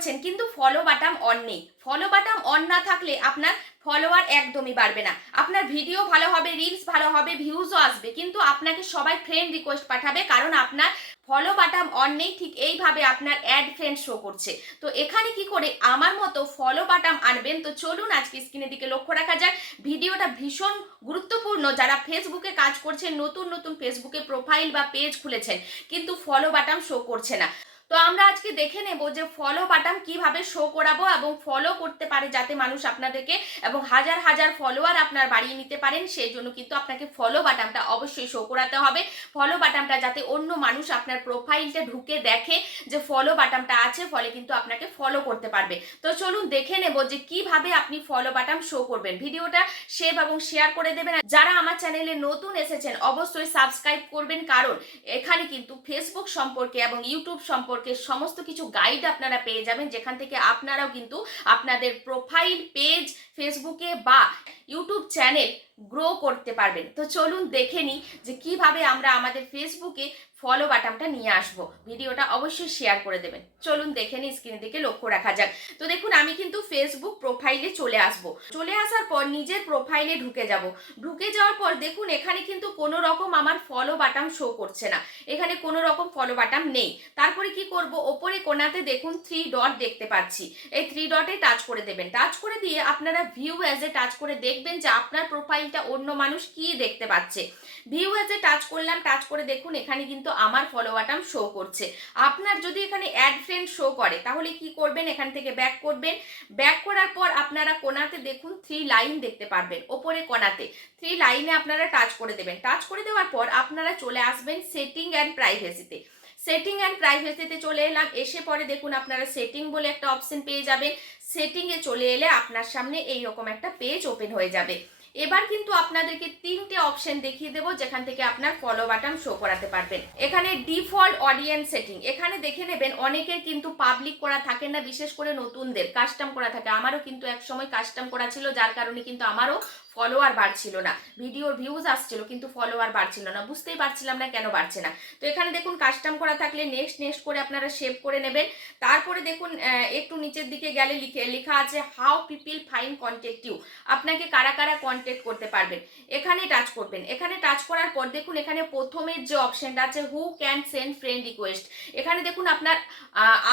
করছেন কিন্তু follow button on নেই। ফলো বাটন অন না থাকলে আপনার ফলোয়ার একদমই বাড়বে না, আপনার ভিডিও ভালো হবে, রিলস ভালো হবে, ভিউজও আসবে, কিন্তু আপনাকে সবাই ফ্রেন্ড রিকোয়েস্ট পাঠাবে কারণ আপনার ফলো বাটন অন নেই। ঠিক এইভাবে আপনার অ্যাড ফ্রেন্ড শো করছে। তো এখানে কি করে আমার মতো ফলো বাটন আনবেন, তো চলুন আজকে স্ক্রিনের দিকে লক্ষ্য রাখা যাক। ভিডিওটা ভীষণ গুরুত্বপূর্ণ। যারা ফেসবুকে কাজ করছেন, নতুন নতুন ফেসবুকে প্রোফাইল বা পেজ খুলেছেন কিন্তু ফলো বাটন শো করছে না, তো আমরা আজকে দেখে নেব যে ফলো বাটন কিভাবে শো করাবো এবং ফলো করতে পারে যাতে মানুষ আপনাদেরকে, এবং হাজার হাজার ফলোয়ার আপনার বাড়িয়ে নিতে পারেন। সেই জন্য কিন্তু আপনাকে ফলো বাটনটা অবশ্যই শো করাতে হবে। ফলো বাটনটা যাতে অন্য মানুষ আপনার প্রোফাইলটা ঢুকে দেখে যে ফলো বাটনটা আছে, ফলে কিন্তু আপনাকে ফলো করতে পারবে। তো চলুন দেখে নেব যে কিভাবে আপনি ফলো বাটন শো করবেন। ভিডিওটা সেভ এবং শেয়ার করে দেবেন। যারা আমার চ্যানেলে নতুন এসেছেন অবশ্যই সাবস্ক্রাইব করবেন, কারণ এখানে কিন্তু ফেসবুক সম্পর্কে এবং ইউটিউব সম্পর্কে সমস্ত কিছু গাইড আপনারা পেয়ে যাবেন, যেখান থেকে আপনারাও কিন্তু আপনাদের প্রোফাইল পেজ ফেসবুকে বা ইউটিউব চ্যানেল গ্রো করতে পারবেন। তো চলুন দেখে নিই যে কিভাবে আমরা আমাদের ফেসবুকে ফলো বাটনটা নিয়ে আসবো। ভিডিওটা অবশ্যই শেয়ার করে দেবেন। চলুন দেখে নিই, স্ক্রিনের দিকে লক্ষ্য রাখা যাক। তো দেখুন আমি কিন্তু ফেসবুক প্রোফাইলে চলে আসব। চলে আসার পর নিজের প্রোফাইলে ঢুকে যাব। ঢুকে যাওয়ার পর দেখুন এখানে কিন্তু কোনো রকম আমার ফলো বাটন শো করছে না, এখানে কোনো রকম ফলো বাটন নেই। তারপরে কি করব, ওপরে কোণাতে দেখুন 3 ডট দেখতে পাচ্ছি, এই 3 ডটে টাচ করে দেবেন। টাচ করে দিয়ে আপনারা ভিউ অ্যাজ এ টাচ করে দেখবেন যে আপনার প্রোফাইলটা অন্য মানুষ কি দেখতে পাচ্ছে। ভিউ অ্যাজ এ টাচ করলাম, টাচ করে দেখুন এখানে কিন্তু আমার ফলো বাটন শো করছে। আপনার যদি এখানে অ্যাড ফ্রেন্ড শো করে তাহলে কি করবেন, এখান থেকে ব্যাক করবেন। ব্যাক করার পর আপনারা কোণাতে দেখুন 3 লাইন দেখতে পারবেন, ওপরে কোণাতে 3 লাইনে আপনারা টাচ করে দেবেন। টাচ করে দেওয়ার পর আপনারা চলে আসবেন সেটিং অ্যান্ড প্রাইভেসিতে। সেটিং অ্যান্ড প্রাইভেসিতে চলে এলাম। এসে পরে দেখুন আপনারা সেটিং বলে একটা অপশন পেয়ে যাবেন। সেটিংয়ে চলে এলে আপনার সামনে এইরকম একটা পেজ ওপেন হয়ে যাবে। এবার কিন্তু আপনাদেরকে 3টে অপশন দেখিয়ে দেবো যেখান থেকে আপনার ফলো বাটন শো করাতে পারবেন। এখানে ডিফল্ট অডিয়েন্স সেটিং, এখানে দেখে নেবেন অনেকের কিন্তু পাবলিক করা থাকে না, বিশেষ করে নতুনদের কাস্টম করা থাকে। আমারও কিন্তু এক সময় কাস্টম করা ছিল, যার কারণে কিন্তু আমারও ফলোয়ার বাড়ছিল না, ভিডিওর ভিউজ আসছিল কিন্তু ফলোয়ার বাড়ছিল না, বুঝতেই পারছিলাম না কেন বাড়ছে না। তো এখানে দেখুন কাস্টম করা থাকলে নেক্সট নেক্সট করে আপনারা সেভ করে নেবেন। তারপরে দেখুন একটু নিচের দিকে গেলে লেখা আছে how people find contact you, আপনাকে কারা কারা কন্ট্যাক্ট করতে পারবেন, এখানে টাচ করবেন। এখানে টাচ করার পর দেখুন এখানে প্রথমের যে অপশনটা আছে who can send friend request, এখানে দেখুন আপনার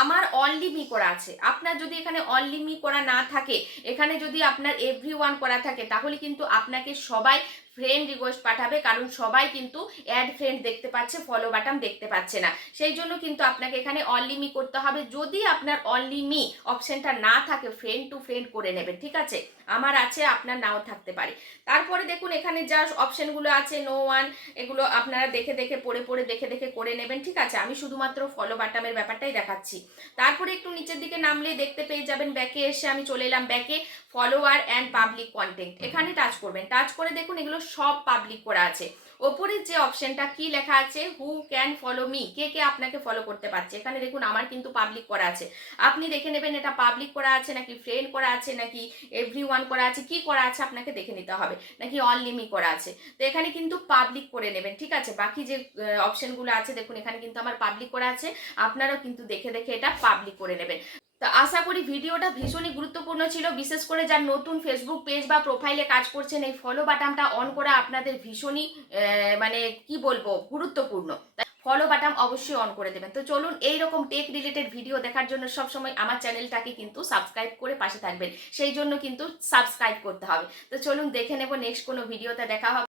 আমার অনলি মি করা আছে। আপনার যদি এখানে অনলি মি করা না থাকে, এখানে যদি আপনার এভরিওয়ান করা থাকে, তাহলে কিন্তু আপনাকে সবাই ফ্রেন্ড রিকোয়েস্ট পাঠাবে, কারণ সবাই কিন্তু অ্যাড ফ্রেন্ড দেখতে পাচ্ছে, ফলো বাটন দেখতে পাচ্ছে না। সেই জন্য কিন্তু আপনাকে এখানে অনলি মি করতে হবে। যদি আপনার অনলি মি অপশনটা না থাকে, ফ্রেন্ড টু ফ্রেন্ড করে নেবেন, ঠিক আছে? আমার আছে, আপনার নাও থাকতে পারে। তারপরে দেখুন এখানে যা অপশনগুলো আছে নো ওয়ান, এগুলো আপনারা দেখে দেখে পড়ে পড়ে দেখে দেখে করে নেবেন, ঠিক আছে? আমি শুধুমাত্র ফলো বাটনের ব্যাপারটাই দেখাচ্ছি। তারপরে একটু নিচের দিকে নামলে দেখতে পেয়ে যাবেন, ব্যাকে এসে আমি চলে এলাম ব্যাকে, ফলোয়ার অ্যান্ড পাবলিক কন্টেন্ট, এখানে টাচ করবেন। টাচ করে দেখুন এগুলো সব পাবলিক করা আছে। ওপরের যে অপশনটা কি লেখা আছে হু ক্যান ফলো মি, কে কে আপনাকে ফলো করতে পারছে, এখানে দেখুন আমার কিন্তু পাবলিক করা আছে। আপনি দেখে নেবেন এটা পাবলিক করা আছে নাকি ফ্রেন্ড করা আছে নাকি এভরিওয়ান করা আছে, কি করা আছে আপনাকে দেখে নিতে হবে, নাকি অনলি মি করা আছে। তো এখানে কিন্তু পাবলিক করে নেবেন, ঠিক আছে? বাকি যে অপশনগুলো আছে দেখুন এখানে কিন্তু আমার পাবলিক করা আছে, আপনারাও কিন্তু দেখে দেখে এটা পাবলিক করে নেবেন। তো আশা করি ভিডিওটা ভীষণই গুরুত্বপূর্ণ ছিল, বিশেষ করে যার নতুন ফেসবুক পেজ বা প্রোফাইলে কাজ করছেন, এই ফলো বাটনটা অন করা আপনাদের ভীষণই মানে কি বলবো গুরুত্বপূর্ণ। ফলো বাটন অবশ্যই অন করে দেবেন। তো চলুন এইরকম টেক রিলেটেড ভিডিও দেখার জন্য সবসময় আমার চ্যানেলটাকে কিন্তু সাবস্ক্রাইব করে পাশে থাকবেন, সেই জন্য কিন্তু সাবস্ক্রাইব করতে হবে। তো চলুন দেখে নেব নেক্সট কোনো ভিডিওতে দেখা হবে।